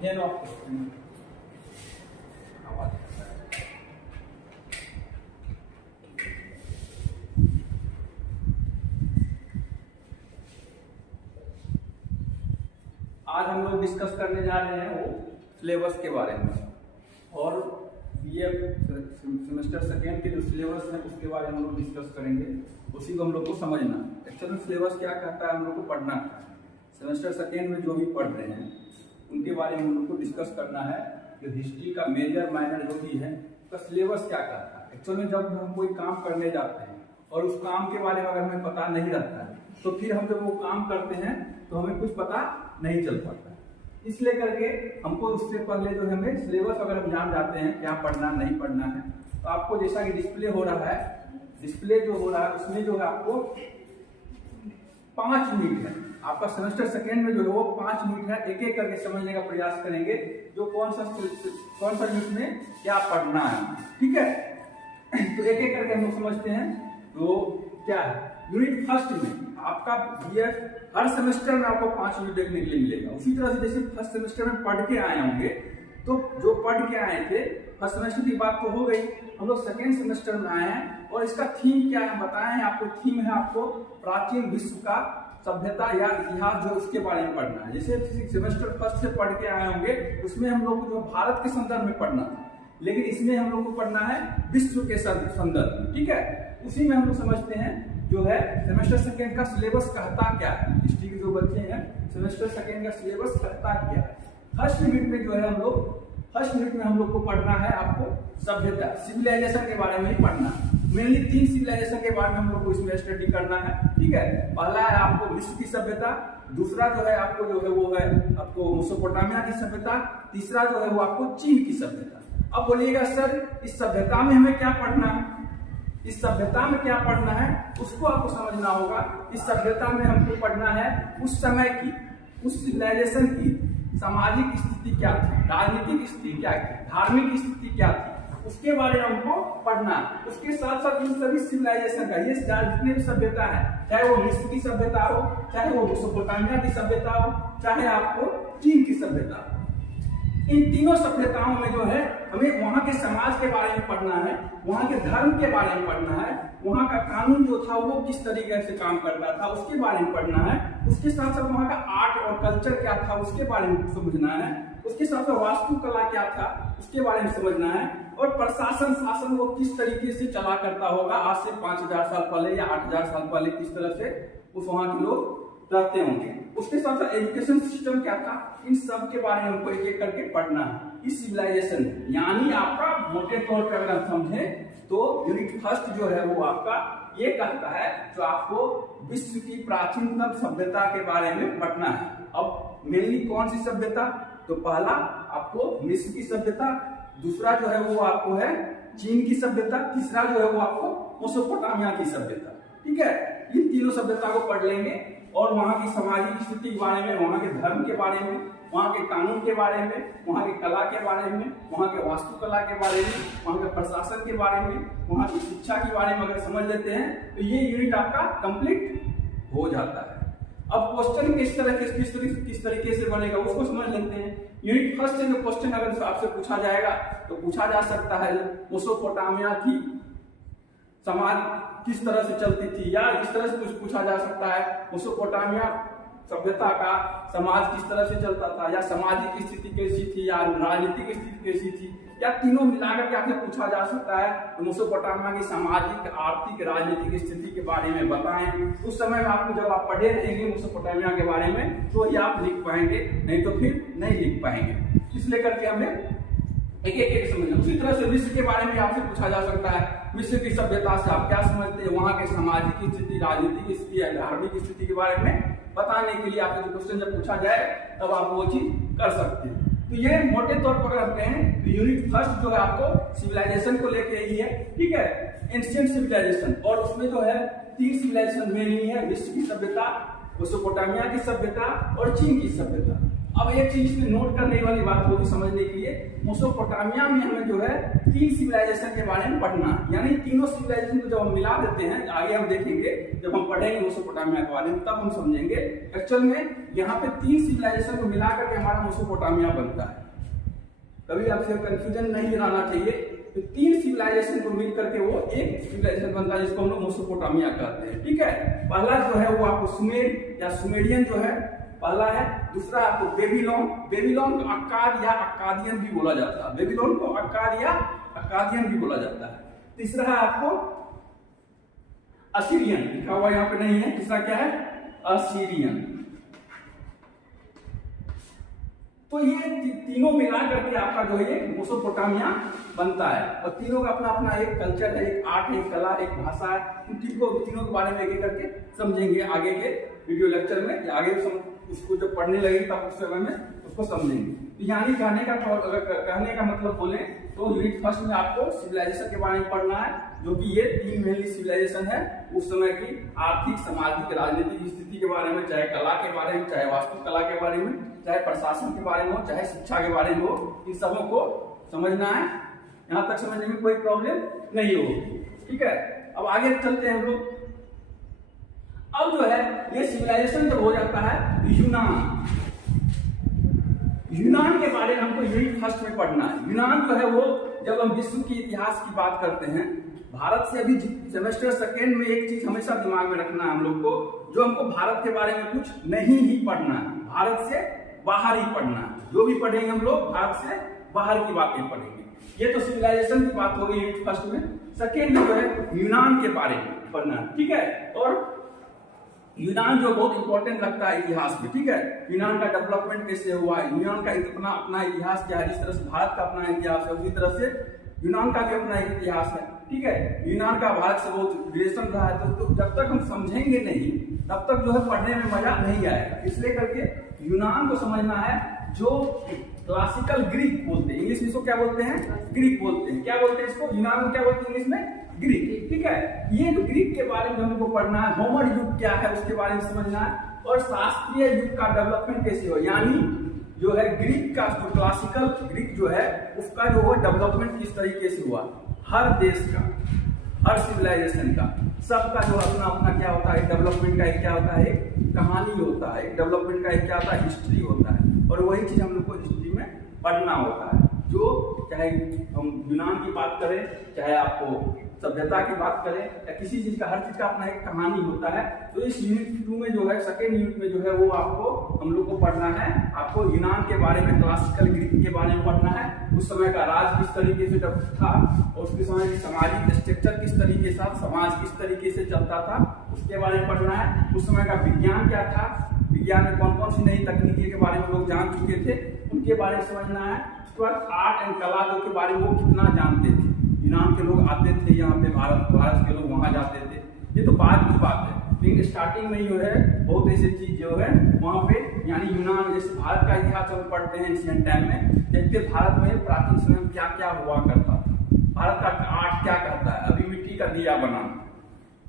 Fan of करते हैं। आज हम लोग डिस्कस करने जा रहे हैं वो सिलेबस के बारे में, और ये सेमेस्टर सेकेंड के जो सिलेबस है उसके बारे में हम लोग डिस्कस करेंगे। उसी को हम लोग को समझना। एक्चुअल में सिलेबस क्या कहता है हम लोग को पढ़ना है। सेमेस्टर सेकेंड में जो भी पढ़ रहे हैं उनके बारे में हम लोग को डिस्कस करना है। जो हिस्ट्री का मेजर माइनर जो भी है उसका सिलेबस क्या कहता है। एक्चुअल में जब हम कोई काम करने जाते हैं और उस काम के बारे में अगर हमें पता नहीं रहता है तो फिर हम जब वो काम करते हैं तो हमें कुछ पता नहीं चल पाता है। इसलिए करके हमको उससे पहले जो हमें सिलेबस अगर हम जान जाते हैं क्या पढ़ना नहीं पढ़ना है, तो आपको जैसा कि डिस्प्ले हो रहा है, डिस्प्ले जो हो रहा है उसमें जो है आपको 5 मिनट है। आपका सेमेस्टर सेकेंड में जो है वो 5 मिनट है। एक एक करके समझने का प्रयास करेंगे जो कौन सा यूनिट में क्या पढ़ना है, ठीक है। तो एक एक करके हम लोग समझते हैं। तो क्या है यूनिट फर्स्ट में आपका हर सेमेस्टर में आपको 5 यूनिट देखने के लिए मिलेगा। उसी तरह से जैसे फर्स्ट सेमेस्टर में पढ़ के आए होंगे, तो जो पढ़ के आए थे फर्स्ट सेमेस्टर की बात तो हो गई। हम लोग सेकेंड सेमेस्टर में आए हैं और इसका थीम क्या है बताए हैं आपको। थीम है आपको प्राचीन विश्व का सभ्यता या इतिहास जो उसके बारे में पढ़ना है। जैसे सेमेस्टर फर्स्ट से पढ़ के आए होंगे उसमें हम लोग को जो भारत के संदर्भ में पढ़ना था, लेकिन इसमें हम लोग को पढ़ना है विश्व के संदर्भ में, ठीक है। उसी में हम लोग समझते हैं जो है सेमेस्टर सेकेंड का सिलेबस कहता क्या है। हिस्ट्री के जो बच्चे हैं सेमेस्टर सेकेंड का सिलेबस कहता क्या है। फर्स्ट यूनिट में जो है फर्स्ट यूनिट में हम लोग को पढ़ना है आपको सभ्यता, सिविलाइजेशन के बारे में ही पढ़ना है। मेनली 3 सिविलाइजेशन के बारे में हम लोग को इसमें स्टडी करना है, ठीक है। पहला है आपको मिस्र की सभ्यता, दूसरा जो है आपको जो है वो है आपको मेसोपोटामिया की सभ्यता, तीसरा जो है वो आपको चीन की सभ्यता। अब बोलिएगा सर इस सभ्यता में हमें क्या पढ़ना है, इस सभ्यता में क्या पढ़ना है उसको आपको समझना होगा। इस सभ्यता में हमको पढ़ना है उस समय की, उस सिविलाइजेशन की सामाजिक स्थिति क्या थी, राजनीतिक स्थिति क्या थी, धार्मिक स्थिति क्या थी, उसके बारे में हमको पढ़ना है। उसके साथ साथ इन सभी सिविलाइजेशन का ये जितने भी सभ्यता है, चाहे वो मिस्र की सभ्यता हो, चाहे वो मेसोपोटामिया की सभ्यता हो, चाहे आपको चीन की सभ्यता हो, इन तीनों सभ्यताओं में जो है हमें वहां के समाज के बारे में पढ़ना है, वहां के धर्म के बारे में पढ़ना है, वहां का कानून जो था वो किस तरीके से काम करता था उसके बारे में पढ़ना है। उसके साथ साथ वहां का आर्ट और कल्चर क्या था उसके बारे में समझना है। उसके साथ साथ वास्तुकला क्या था उसके बारे में समझना है। और प्रशासन शासन वो किस तरीके से चला करता होगा आज से 5000 साल पहले या 8000 साल पहले, किस तरह से उस वहां के लोग रहते होंगे। उसके साथ साथ एजुकेशन सिस्टम क्या था, इन सब के बारे में हमको एक एक करके पढ़ना है इस सिविलाइजेशन में। यानी आपका मोटे तौर पर अगर समझे तो यूनिट फर्स्ट जो है वो आपका ये कहता है जो आपको विश्व की प्राचीनतम सभ्यता के बारे में पढ़ना है। अब मेनली कौन सी सभ्यता, तो पहला आपको मिस्र की सभ्यता, दूसरा जो है वो आपको है चीन की सभ्यता, तीसरा जो है वो आपको मेसोपोटामिया की सभ्यता, ठीक है। इन तीनों सभ्यता को पढ़ लेंगे और वहां की सामाजिक स्थिति के बारे में, वहां के धर्म के बारे में, वहां के कानून के बारे में, वहां के कला के बारे में, वहां के वास्तुकला के बारे में, वहां के प्रशासन के बारे में, वहां की शिक्षा के बारे में अगर समझ लेते हैं तो ये यूनिट आपका कंप्लीट हो जाता है। अब क्वेश्चन किस तरीके से बनेगा उसको समझ लेते हैं। यूनिट फर्स्ट से जो क्वेश्चन अगर आपसे पूछा जाएगा तो पूछा जा सकता है मेसोपोटामिया की समाज किस तरह से चलती थी, या इस तरह से कुछ पूछा जा सकता है मेसोपोटामिया सभ्यता का समाज किस तरह से चलता था, या सामाजिक स्थिति कैसी थी, या राजनीतिक स्थिति कैसी थी, या तीनों मिलाकर के आपसे पूछा जा सकता है तो मेसोपोटामिया की सामाजिक आर्थिक राजनीतिक स्थिति के बारे में बताएं। उस समय में आपको जब आप पढ़े रहेंगे मेसोपोटामिया के बारे में तो ही आप लिख पाएंगे, नहीं तो फिर नहीं लिख पाएंगे। इसलिए करके हमें एक एक समझना। उसी तरह से मिस्र के बारे में आपसे पूछा जा सकता है मिस्र की सभ्यता से आप क्या समझते हैं, वहां के सामाजिक स्थिति, राजनीतिक स्थिति, धार्मिक स्थिति के बारे में बताने के लिए आपसे जो क्वेश्चन जब पूछा जाए तब आप वो चीज कर सकते हैं। तो ये मोटे तौर पर अगर हम कहें तो यूनिट फर्स्ट जो है आपको सिविलाइजेशन को लेके ही है, ठीक है। एंशिएंट सिविलाइजेशन, और उसमें जो है 3 सिविलाइजेशन मेनली है, मिस्र की सभ्यता, मेसोपोटामिया की सभ्यता और चीन की सभ्यता। अब एक चीज में नोट करने वाली बात होगी समझने के लिए, मेसोपोटामिया में हमें जो है 3 सिविलाइजेशन के बारे में पढ़ना है। यानी तीनों सिविलाइजेशन को जब हम मिला देते हैं, आगे हम देखेंगे जब हम पढ़ेंगे मेसोपोटामिया के बारे में तब हम समझेंगे एक्चुअल में यहाँ पे 3 सिविलाइजेशन को मिला करके हमारा मेसोपोटामिया बनता है। कभी आपसे कंफ्यूजन नहीं रहना चाहिए। तो 3 सिविलाइजेशन को मिल करके वो एक सिविलाइजेशन बनता है जिसको हम लोग मेसोपोटामिया कहते हैं। ठीक है, पहला जो है वो आपको सुमेर या सुमेरियन जो है पहला है। दूसरा आपको बेबीलोन, बेबीलोन को अक्काद या अक्कादियन भी बोला जाता है, बेबीलोन को अक्काद या अक्कादियन भी बोला जाता है। तीसरा है आपको असीरियन, लिखा हुआ यहाँ पे नहीं है। तीसरा क्या है? असीरियन। तो ये तीनों मिला करके आपका जो है मेसोपोटामिया बनता है। और तीनों का अपना अपना एक कल्चर है, एक आर्ट है, एक कला, एक भाषा है। तीनों के बारे में एक एक करके समझेंगे आगे के वीडियो लेक्चर में, या आगे उसको जब पढ़ने लगेंगे तब उस समय में उसको समझेंगे। यानी कहने का मतलब बोले तो यूनिट फर्स्ट में आपको सिविलाइजेशन के बारे में पढ़ना है, जो कि ये 3 मेनली सिविलाइजेशन है उस समय की आर्थिक, सामाजिक, राजनीतिक स्थिति के बारे में, चाहे कला के बारे में, चाहे वास्तुकला के बारे में, चाहे प्रशासन के बारे में हो, चाहे शिक्षा के बारे में हो, इन सबों को समझना है। यहाँ तक समझने में कोई प्रॉब्लम नहीं होगी। ठीक है, अब आगे चलते हैं हम लोग। अब जो है ये सिविलाइजेशन जब हो जाता है यूनान, यूनान के बारे में हमको यूनिट फर्स्ट में पढ़ना है। यूनान जो है वो, जब हम विश्व के इतिहास की बात करते हैं, भारत से अभी सेमेस्टर सेकेंड में एक चीज हमेशा दिमाग में रखना है हम लोग को, जो हमको भारत के बारे में कुछ नहीं ही पढ़ना है, भारत से बाहर ही पढ़ना है। जो भी पढ़ेंगे हम लोग भारत से बाहर की बातें पढ़ेंगे। ये तो सिविलाइजेशन की बात हो गई यूनिट फर्स्ट में। सेकेंड में जो है यूनान के बारे में पढ़ना है। ठीक है, और यूनान जो बहुत इंपॉर्टेंट लगता है इतिहास में। ठीक है, यूनान का डेवलपमेंट कैसे हुआ, यूनान का अपना इतिहास क्या है। जिस तरह से भारत का अपना इतिहास है उसी तरह से यूनान का भी अपना एक इतिहास है। ठीक है, यूनान का भारत से बहुत रिलेशन रहा है। तो जब तक हम समझेंगे नहीं तब तक जो है पढ़ने में मजा नहीं आएगा। इसलिए करके यूनान को समझना है, जो क्लासिकल ग्रीक बोलते हैं, इंग्लिश में इसको क्या बोलते हैं? ग्रीक बोलते हैं। क्या बोलते हैं इसको? यूनान को क्या बोलते हैं इंग्लिश में? ग्रीक। ठीक है, ये जो ग्रीक के बारे में हमको पढ़ना है, होमर युग क्या है उसके बारे में समझना है, और शास्त्रीय युग का डेवलपमेंट कैसे हो, यानी जो है ग्रीक का जो क्लासिकल ग्रीक जो है उसका जो है डेवलपमेंट किस तरीके से हुआ। हर देश का, हर सिविलाइजेशन का, सबका जो अपना अपना क्या होता है, डेवलपमेंट का एक क्या होता है, एक कहानी होता है, एक डेवलपमेंट का एक क्या होता है, हिस्ट्री होता है। और वही चीज हम लोग को हिस्ट्री में पढ़ना होता है। जो चाहे हम यूनान की बात करें, चाहे आपको सभ्यता की बात करें, या किसी चीज का, हर चीज का अपना एक कहानी होता है। तो इस यूनिट 2 में जो है, सेकेंड यूनिट में जो है वो आपको हम लोग को पढ़ना है। आपको यूनान के बारे में, क्लासिकल ग्रीक के बारे में पढ़ना है। उस समय का राज किस तरीके से था, और उसके समय की सामाजिक स्ट्रक्चर किस तरीके से, समाज किस तरीके से चलता था, उसके बारे में पढ़ना है। उस समय का विज्ञान क्या था, विज्ञान में कौन कौन सी नई तकनीकी के बारे में लोग जान चुके थे, उनके बारे में समझना है। उसके बाद आर्ट एंड कला के बारे में वो कितना जानते थे। यूनान के लोग आते थे यहाँ पे, भारत के लोग वहां जाते थे, ये तो बाद की बात है। लेकिन स्टार्टिंग में जो है बहुत ऐसी चीज जो है वहां पे, यानी यूनान, जैसे भारत का इतिहास हम पढ़ते हैं एंशिएंट टाइम में, देखते भारत में प्राचीन समय में क्या क्या हुआ करता था। भारत का आर्ट क्या करता है, अभी मिट्टी का दिया बनाना,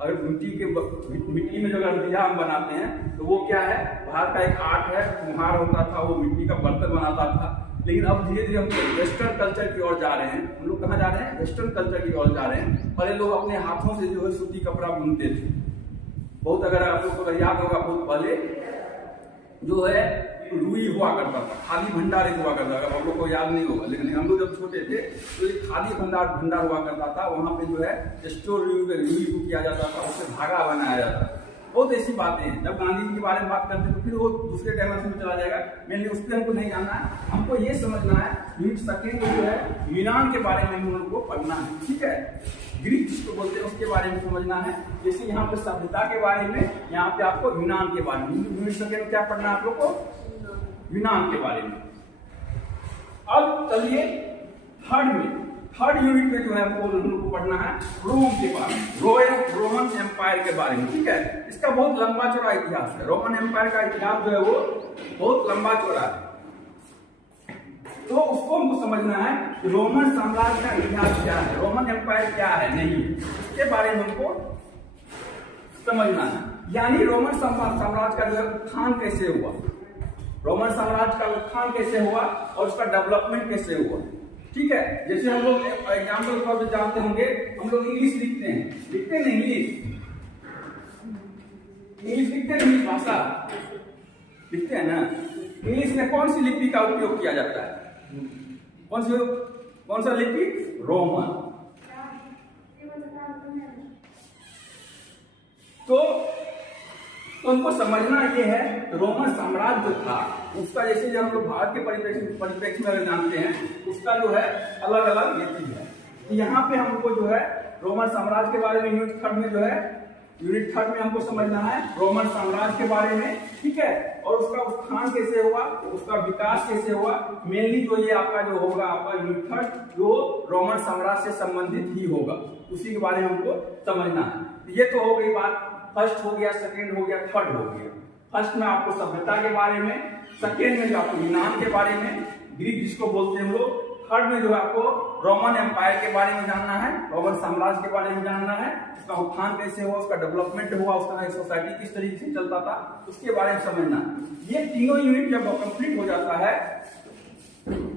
अगर मिट्टी में जो अगर दिया हम बनाते हैं तो वो क्या है, भारत का एक आर्ट है। कुम्हार होता था, वो मिट्टी का बर्तन बनाता था। लेकिन अब धीरे धीरे हम वेस्टर्न कल्चर की ओर जा रहे हैं। हम लोग कहाँ जा रहे हैं? वेस्टर्न कल्चर की ओर जा रहे हैं। पहले लोग अपने हाथों से जो है सूती कपड़ा बुनते थे बहुत। अगर आप लोग को याद होगा, बहुत पहले जो है रुई हुआ करता था, खादी भंडार एक हुआ करता था। हम लोग को याद नहीं होगा, लेकिन हम लोग जब छोटे थे तो एक खादी भंडार हुआ करता था। वहां पे जो है स्टोर रुई को किया जाता था, उससे धागा बनाया जाता था। बहुत ऐसी बातें हैं। जब गांधी जी के बारे में बात करते हैं तो फिर वो दूसरे डायमेंशन में चला जाएगा। मेनली उस पर हमको नहीं जानना है, हमको ये समझना है यूनिट सेकेंड में जो है यूनान के बारे में हम लोग को पढ़ना है। ठीक है, ग्रीक जिसको बोलते हैं उसके बारे में समझना है। जैसे यहाँ पे सभ्यता के बारे में, यहाँ पे आपको यूनान के बारे में, यूनिट सेकेंड में क्या पढ़ना है आप लोग को? यूनान के बारे में। अब चलिए थर्ड यूनिट में जो है हमको पढ़ना है रोम के बारे में, रोमन एम्पायर के बारे में। ठीक है, इसका बहुत लंबा चौड़ा इतिहास है। रोमन एम्पायर का इतिहास जो है वो बहुत लंबा चौड़ा है। तो उसको हमको समझना है कि रोमन साम्राज्य का इतिहास क्या है, रोमन एम्पायर क्या है, नहीं, उसके बारे में हमको समझना है। यानी रोमन साम्राज्य का जो है उत्थान कैसे हुआ, रोमन साम्राज्य का उत्थान कैसे हुआ और उसका डेवलपमेंट कैसे हुआ। ठीक है, जैसे हम लोग एग्जाम्पल तौर पर जानते होंगे, हम लोग इंग्लिश लिखते हैं, लिखते हैं इंग्लिश लिखते हैं, इंग्लिश भाषा लिखते हैं ना। इंग्लिश में कौन सी लिपि का उपयोग किया जाता है? कौन सा लिपि? रोमन। तो उनको समझना ये है, रोमन साम्राज्य जो था उसका, जैसे हम लोग भारत के परिप्रेक्ष्य में अगर जानते हैं, उसका जो है अलग अलग ये चीज है। यहाँ पे हमको जो है रोमन साम्राज्य के बारे में यूनिट थर्ड में जो है, यूनिट थर्ड में हमको समझना है रोमन साम्राज्य के बारे में। ठीक है, और उसका उत्थान कैसे हुआ, उसका विकास कैसे हुआ, मेनली जो ये आपका जो होगा आपका यूनिट थर्ड, जो रोमन साम्राज्य से संबंधित ही होगा, उसी के बारे में हमको समझना है। ये तो हो गई बात, फर्स्ट हो गया, सेकेंड हो गया, थर्ड हो गया। फर्स्ट में आपको सभ्यता के बारे में, सेकेंड में जो आपको यूनान के बारे में, ग्रीक जिसको बोलते हैं हम लोग, थर्ड में जो आपको रोमन एम्पायर के बारे में जानना है, रोमन साम्राज्य के बारे में जानना है, उसका उत्थान कैसे हुआ, उसका डेवलपमेंट हुआ, उसका सोसाइटी किस तरीके से चलता था, उसके बारे में समझना। ये तीनों यूनिट जब कंप्लीट हो जाता है,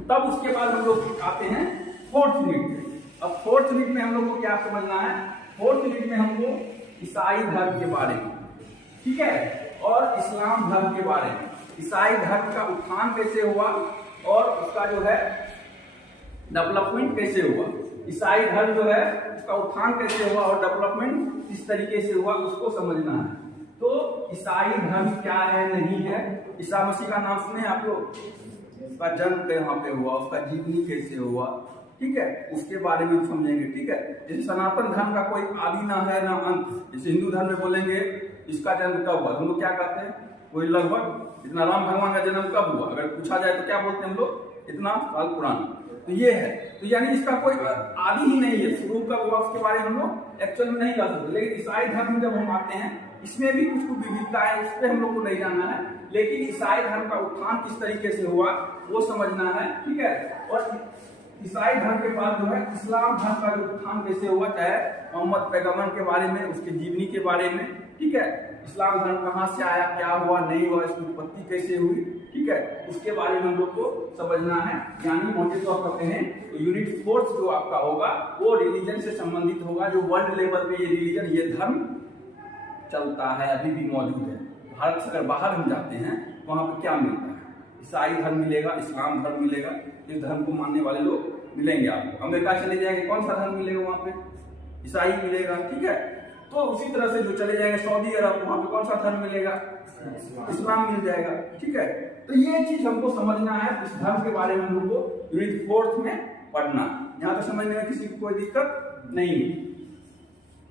तब उसके बाद हम लोग आते हैं फोर्थ यूनिट। अब फोर्थ यूनिट में हम लोग को क्या समझना है? फोर्थ यूनिट में हमको ईसाई धर्म के बारे में, ठीक है, और इस्लाम धर्म के बारे में, ईसाई धर्म का उत्थान कैसे हुआ और उसका जो है डेवलपमेंट कैसे हुआ, ईसाई धर्म जो है उसका उत्थान कैसे हुआ और डेवलपमेंट किस तरीके से हुआ, उसको समझना है। तो ईसाई धर्म क्या है, नहीं है। ईसा मसीह का नाम सुने आप लोग? उसका जन्म कहाँ पे हुआ, उसका जीवनी कैसे हुआ, ठीक है, उसके बारे में समझेंगे। ठीक है, जैसे सनातन धर्म का कोई आदि ना है ना अंत। जैसे हिंदू धर्म में बोलेंगे इसका जन्म कब हुआ, हम लोग क्या कहते हैं, कोई लगभग इतना राम भगवान का जन्म कब हुआ, अगर पूछा जाए तो क्या बोलते हैं हम लोग, इतना साल पुराना। तो ये है, तो यानी इसका कोई आदि ही नहीं है, शुरू कब हुआ उसके बारे में हम लोग एक्चुअल में नहीं कर सकते। लेकिन ईसाई धर्म में जब हम आते हैं, इसमें भी कुछ विविधता है, उस पर हम लोग को नहीं जानना है, लेकिन ईसाई धर्म का उत्थान किस तरीके से हुआ वो समझना है। ठीक है, और ईसाई धर्म के बाद जो है इस्लाम धर्म का जो उत्थान कैसे हुआ, चाहे मोहम्मद पैगंबर के बारे में, उसके जीवनी के बारे में, ठीक है, इस्लाम धर्म कहाँ से आया, क्या हुआ, नहीं हुआ, इसकी उत्पत्ति कैसे हुई, ठीक है, उसके बारे में हम लोग को समझना है। यानी मोटे तौर पर कहें तो यूनिट फोर्थ जो आपका होगा वो रिलीजन से संबंधित होगा, जो वर्ल्ड लेवल पे ये रिलीजन, ये धर्म चलता है, अभी भी मौजूद है। भारत से अगर बाहर हम जाते हैं वहां पर क्या मिलता है, ईसाई धर्म मिलेगा, इस्लाम धर्म मिलेगा, इस धर्म को मानने वाले लोग मिलेंगे आपको। अमेरिका चले जाएंगे, कौन सा धर्म मिलेगा वहां पे, ईसाई मिलेगा। ठीक है, तो उसी तरह से जो चले जाएंगे सऊदी अरब, वहां पे कौन सा धर्म मिलेगा, इस्लाम मिल जाएगा। ठीक है, तो ये चीज हमको समझना है, इस धर्म के बारे में हमको यूनिट फोर्थ में पढ़ना, यहाँ तो समझने में किसी को कोई दिक्कत नहीं।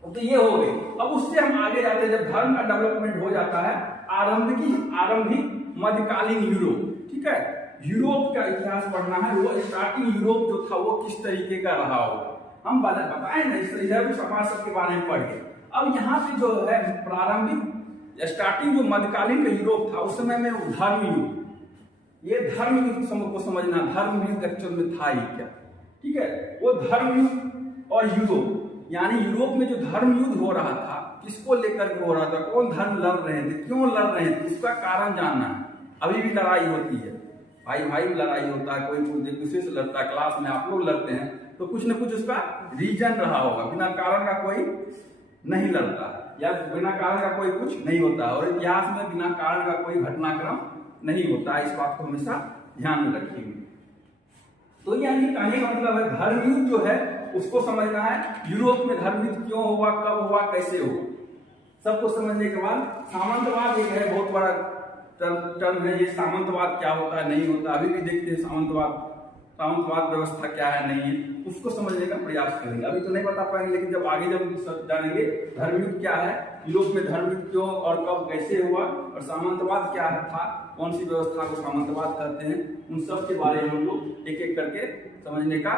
तो ये हो गई। अब उससे हम आगे जाते हैं, जब धर्म का डेवलपमेंट हो जाता है, आरंभिक मध्यकालीन यूरोप, ठीक है, यूरोप का इतिहास पढ़ना है, वो स्टार्टिंग यूरोप जो था वो किस तरीके का रहा होगा, हम बताएं ना, इस तरीके समाज सबके बारे में पढ़ गए। अब यहाँ पे जो है प्रारंभिक स्टार्टिंग जो मध्यकालीन का यूरोप था, उस समय में धर्म युग, ये धर्म युग को समझना, धर्म युग एक्चुअल में था ही क्या, ठीक है, वो धर्म युग और यूरोप, यानी यूरोप में जो धर्म युद्ध हो रहा था, किसको लेकर के हो रहा था, कौन धर्म लड़ रहे थे, क्यों लड़ रहे थे, उसका कारण जानना है। अभी भी लड़ाई होती है, भाई भाई लड़ाई होता है, कोई एक दूसरे से लड़ता है, क्लास में आप लोग लड़ते हैं तो कुछ न कुछ उसका रीजन रहा होगा, बिना कारण का कोई नहीं लड़ता या बिना कारण का कोई कुछ नहीं होता, और इतिहास में बिना कारण का कोई घटनाक्रम नहीं होता, इस बात को हमेशा ध्यान में रखिएगा। तो यानी कहने का मतलब है धर्म युद्ध जो है उसको समझना है, यूरोप में धर्म युद्ध क्यों हुआ, कब हुआ, कैसे हुआ, सबको समझने के बाद सामंतवाद एक है, बहुत बड़ा टर्म है ये, सामंतवाद क्या होता है, नहीं होता, अभी भी देखते हैं सामंतवाद व्यवस्था क्या है, नहीं है, उसको समझने का प्रयास करेंगे। अभी तो नहीं बता पाएंगे, लेकिन जब आगे जब जानेंगे धर्मयुद्ध क्या है, यूरोप में धर्मयुद्ध क्यों और कब कैसे हुआ, और सामंतवाद क्या था, कौन सी व्यवस्था को सामंतवाद कहते हैं, उन सब के बारे में हम लोग एक एक करके समझने का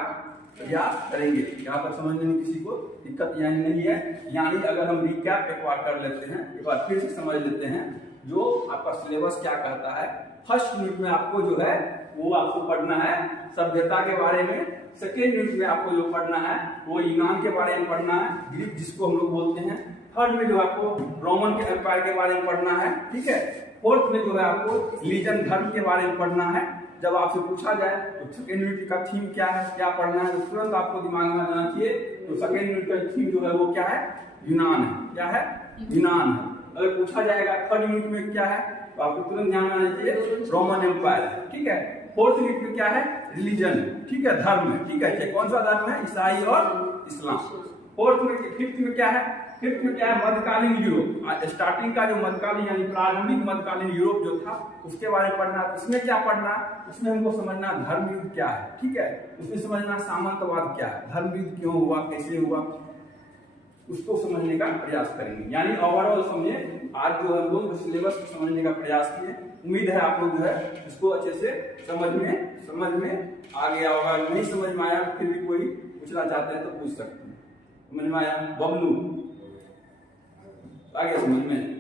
प्रयास करेंगे। यहाँ पर समझने में किसी को दिक्कत यानी नहीं है। यानी अगर हम रिकैप एक बार कर लेते हैं, एक बार फिर से समझ लेते हैं जो आपका सिलेबस क्या कहता है। फर्स्ट यूनिट में आपको जो है वो आपको पढ़ना है सभ्यता के बारे में, सेकेंड यूनिट में आपको जो पढ़ना है वो यूनान के बारे में पढ़ना है, ग्रीक जिसको हम लोग बोलते हैं, थर्ड में जो है आपको रोमन के एम्पायर के बारे में पढ़ना है, ठीक है। फोर्थ में जो है आपको रिलीजन धर्म के बारे में पढ़ना है। जब आपसे पूछा जाए तो सेकेंड यूनिट का थीम क्या है, क्या पढ़ना है, तो तुरंत आपको दिमाग में आना चाहिए। तो सेकेंड यूनिट का थीम जो है वो क्या है, यूनान है। क्या है, यूनान है। अगर पूछा जाएगा थर्ड यूनिट में क्या है, तो आपको तुरंत ध्यान में आना चाहिए रोमन एम्पायर, ठीक है। फोर्थ यूनिट में क्या है, रिलीजन, ठीक है, धर्म, ठीक है। कौन सा धर्म है, ईसाई और इस्लाम। फोर्थ में, फिफ्थ में क्या है, फिफ्थ में क्या है, मध्यकालीन यूरोप। स्टार्टिंग का जो मध्यकालीन यानी प्रारंभिक मध्यकालीन यूरोप जो था उसके बारे में पढ़ना। उसमें क्या पढ़ना, उसमें हमको समझना धर्म युद्ध क्या है, ठीक है। उसमें समझना सामंतवाद क्या है, धर्म युद्ध क्यों हुआ, कैसे हुआ, उसको समझने का प्रयास करेंगे। यानी ओवरऑल समझे, आज जो हम लोग सिलेबस को समझने का प्रयास किए। उम्मीद है आप लोग जो है इसको अच्छे से समझ में आ गया होगा। नहीं समझ में आया फिर भी कोई पूछना चाहते हैं तो पूछ सकते हैं। समझ में आया बबलू, आ गया समझ में?